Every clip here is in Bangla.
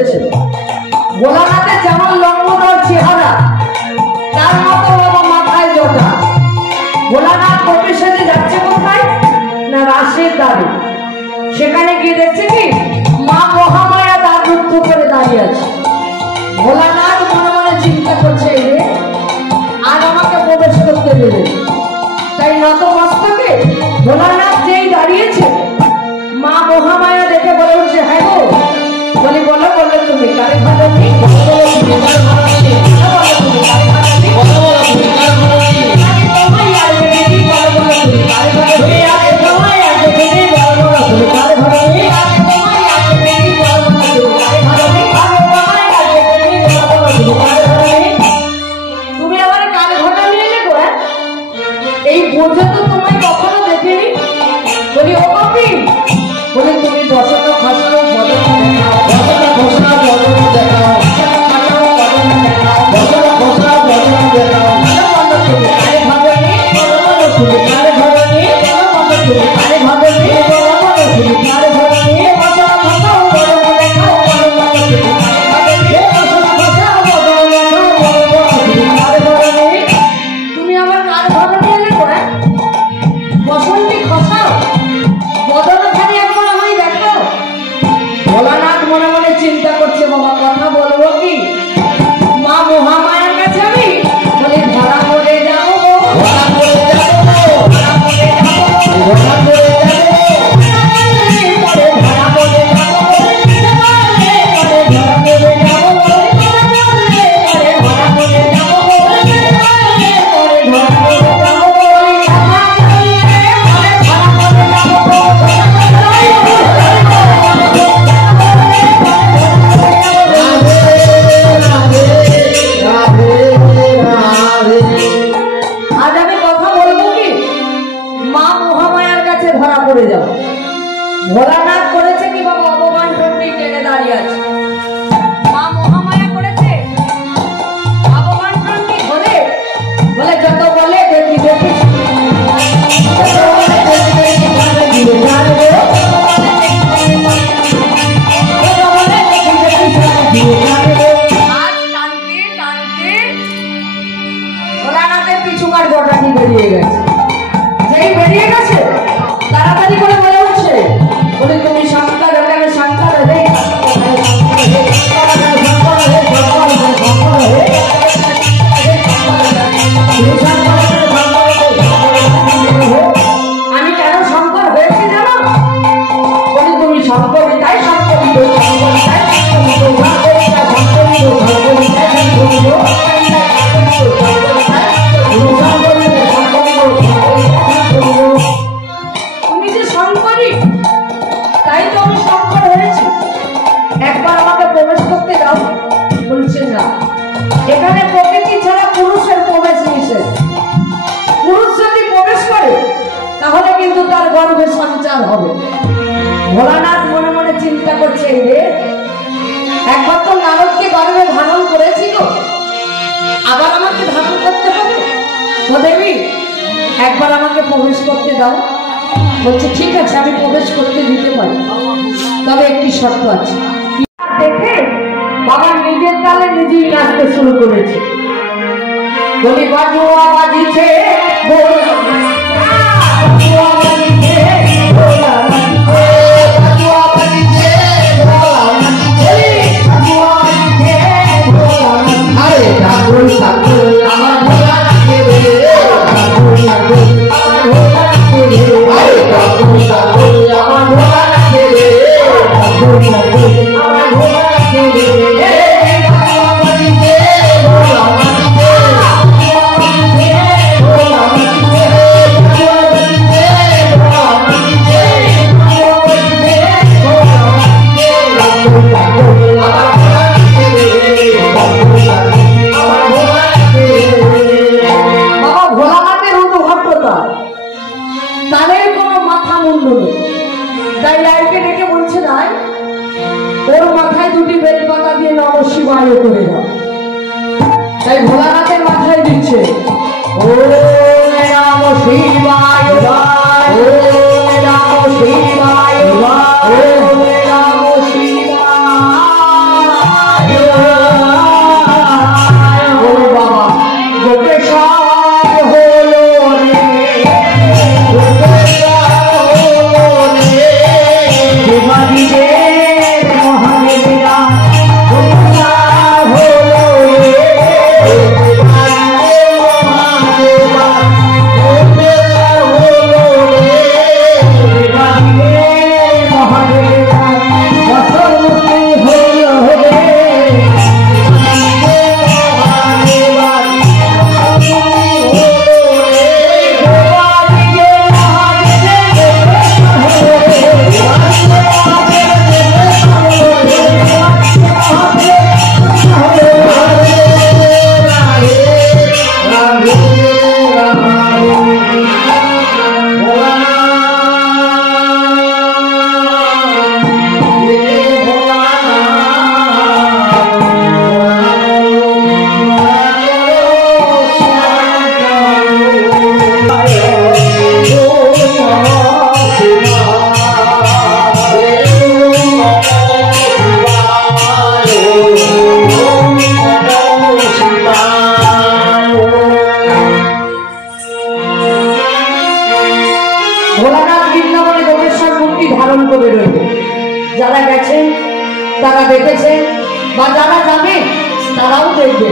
করেছে। ভোলানাথের যেমন লম্বদর চেহারা, তার মতো বাবা মাথায় জটা। ভোলানাথ কোপে সেজে যাচ্ছে কোথায় না রাশের দ্বারে। সেখানে গিয়ে দেখছে কি মা মহামায়া দ্বার রুদ্ধ করে দাঁড়িয়ে আছে। ভোলানাথ মনে মনে চিন্তা করছে, রে আর আমাকে প্রবেশ করতে দেবে। তাই নত মস্তকে ভোলানাথ যেই দাঁড়িয়েছে, মা মহামায়া দেখে বলে উঠছে, হ্যাঁ গো, বলি বলো বলো তুমি কারে ভালো নেই, তুমি আবার কার ঘটা নিয়ে এলে গো? এই বোঝা তো তোমায় কখনো দেখিনি। বলি ও কপি, বলে তুমি বসানো খাসানো বদল দেখাও, বসানো খোসা বদল দেখাও, খাসানো বদল দেখাও, বসানো খোসা বদল দেখাও। তুমি কারে ভাবনি, তুমি কারে ভাবনি, তুমি কারে ভাবনি, তুমি কারে ভাবনি, বসানো খোসা বদল দেখাও, তুমি কারে ভাবনি। তুমি আবার কার ভাবনি এলে করে বসন্তি খসাও বদল খালি একবার আমায় দেখো। ভোলানাথ মনে মনে চিন্তা করছে, বাবা কথা বলবো কি মা মহামায়ার কাছে আমি, বলে ধরা পড়ে যাবো, ধরা পড়ে যাবো, ধরা পড়ে যাবো, ধরা পড়ে যাবো, ধরা পড়ে যাবো, ভোলানাথ করেছে কি বাবা অপমান করতে টেনে দাঁড়িয়ে আছে। মা মহামায়া করেছে অপমান করতে ধরে বলে যত বলে দেখি দেখি ভোলানাথের পিছুকার গোটাটি বেরিয়ে গেছে। যেই বেরিয়ে গেছে তাড়াতাড়ি করে বলে উঠছে, বলে তুমি সংখ্যার এখানে সংখ্যার রে আমি কেন শঙ্কর হয়েছি জানো? বলে তুমি শঙ্করী তাই শঙ্করী তুমি যে শঙ্করী তাই তো আমি শঙ্কর হয়েছি, একবার আমাকে প্রবেশ করতে দাও। বলছে না, এখানে প্রকৃতি ছাড়া পুরুষের প্রবেশ নিষেধ। পুরুষ যদি প্রবেশ করে তাহলে কিন্তু তার গর্ভে সঞ্চার হবে। ভোলানাথ মনে মনে চিন্তা করছে, রে একবার তো নারদকে গর্ভে ধারণ করেছিল, আবার আমাকে ধারণ করতে হবে। ও দেবী একবার আমাকে প্রবেশ করতে দাও। বলছে ঠিক আছে আমি প্রবেশ করতে দিতে পারি, তবে একটি শর্ত আছে। দেখে বাবা নিজের তালে নিজেই নাচতে শুরু করেছে। বলি বাজুয়া বাজিছে ভোলানাথের মাথায় দিচ্ছে ওম নমঃ শিবায়, ওম নমঃ শিবায়, ওম নমঃ শিবায়। ভোলানাথ বৃন্দাবনে গোপেশ্বর মূর্তি ধারণ করে রইল। যারা গেছেন তারা দেখেছেন, বা যারা যাবে তারাও দেখবে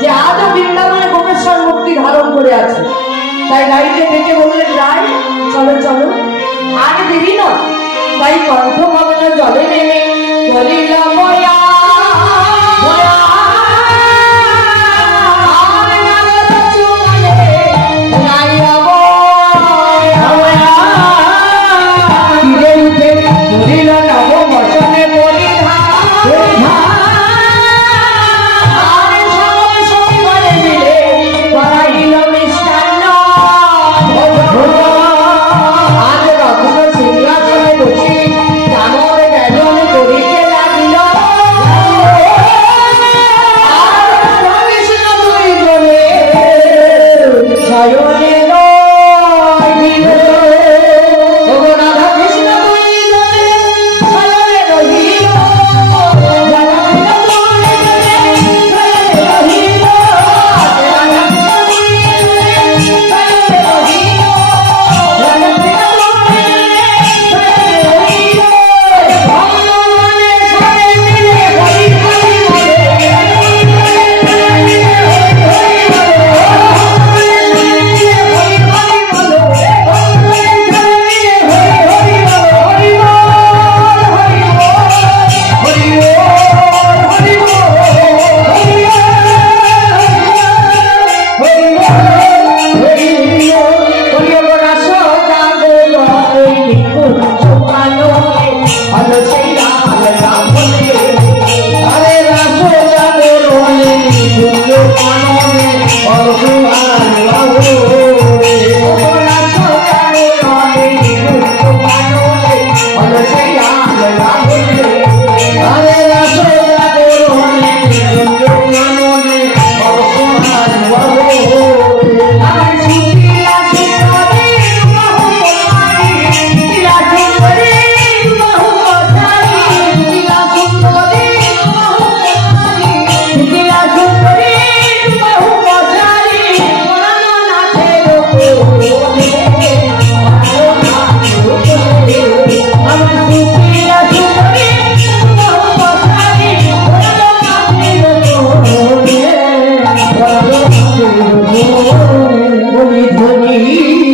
যে আজও বৃন্দাবনে গোপেশ্বর মূর্তি ধারণ করে আছে। তাই গাড়িতে ডেকে বললেন, রায় চলো চলো, আর দেরি না। তাই কণ্ঠ ভবন জলে নেমে বলিল ময়া ধ্বনি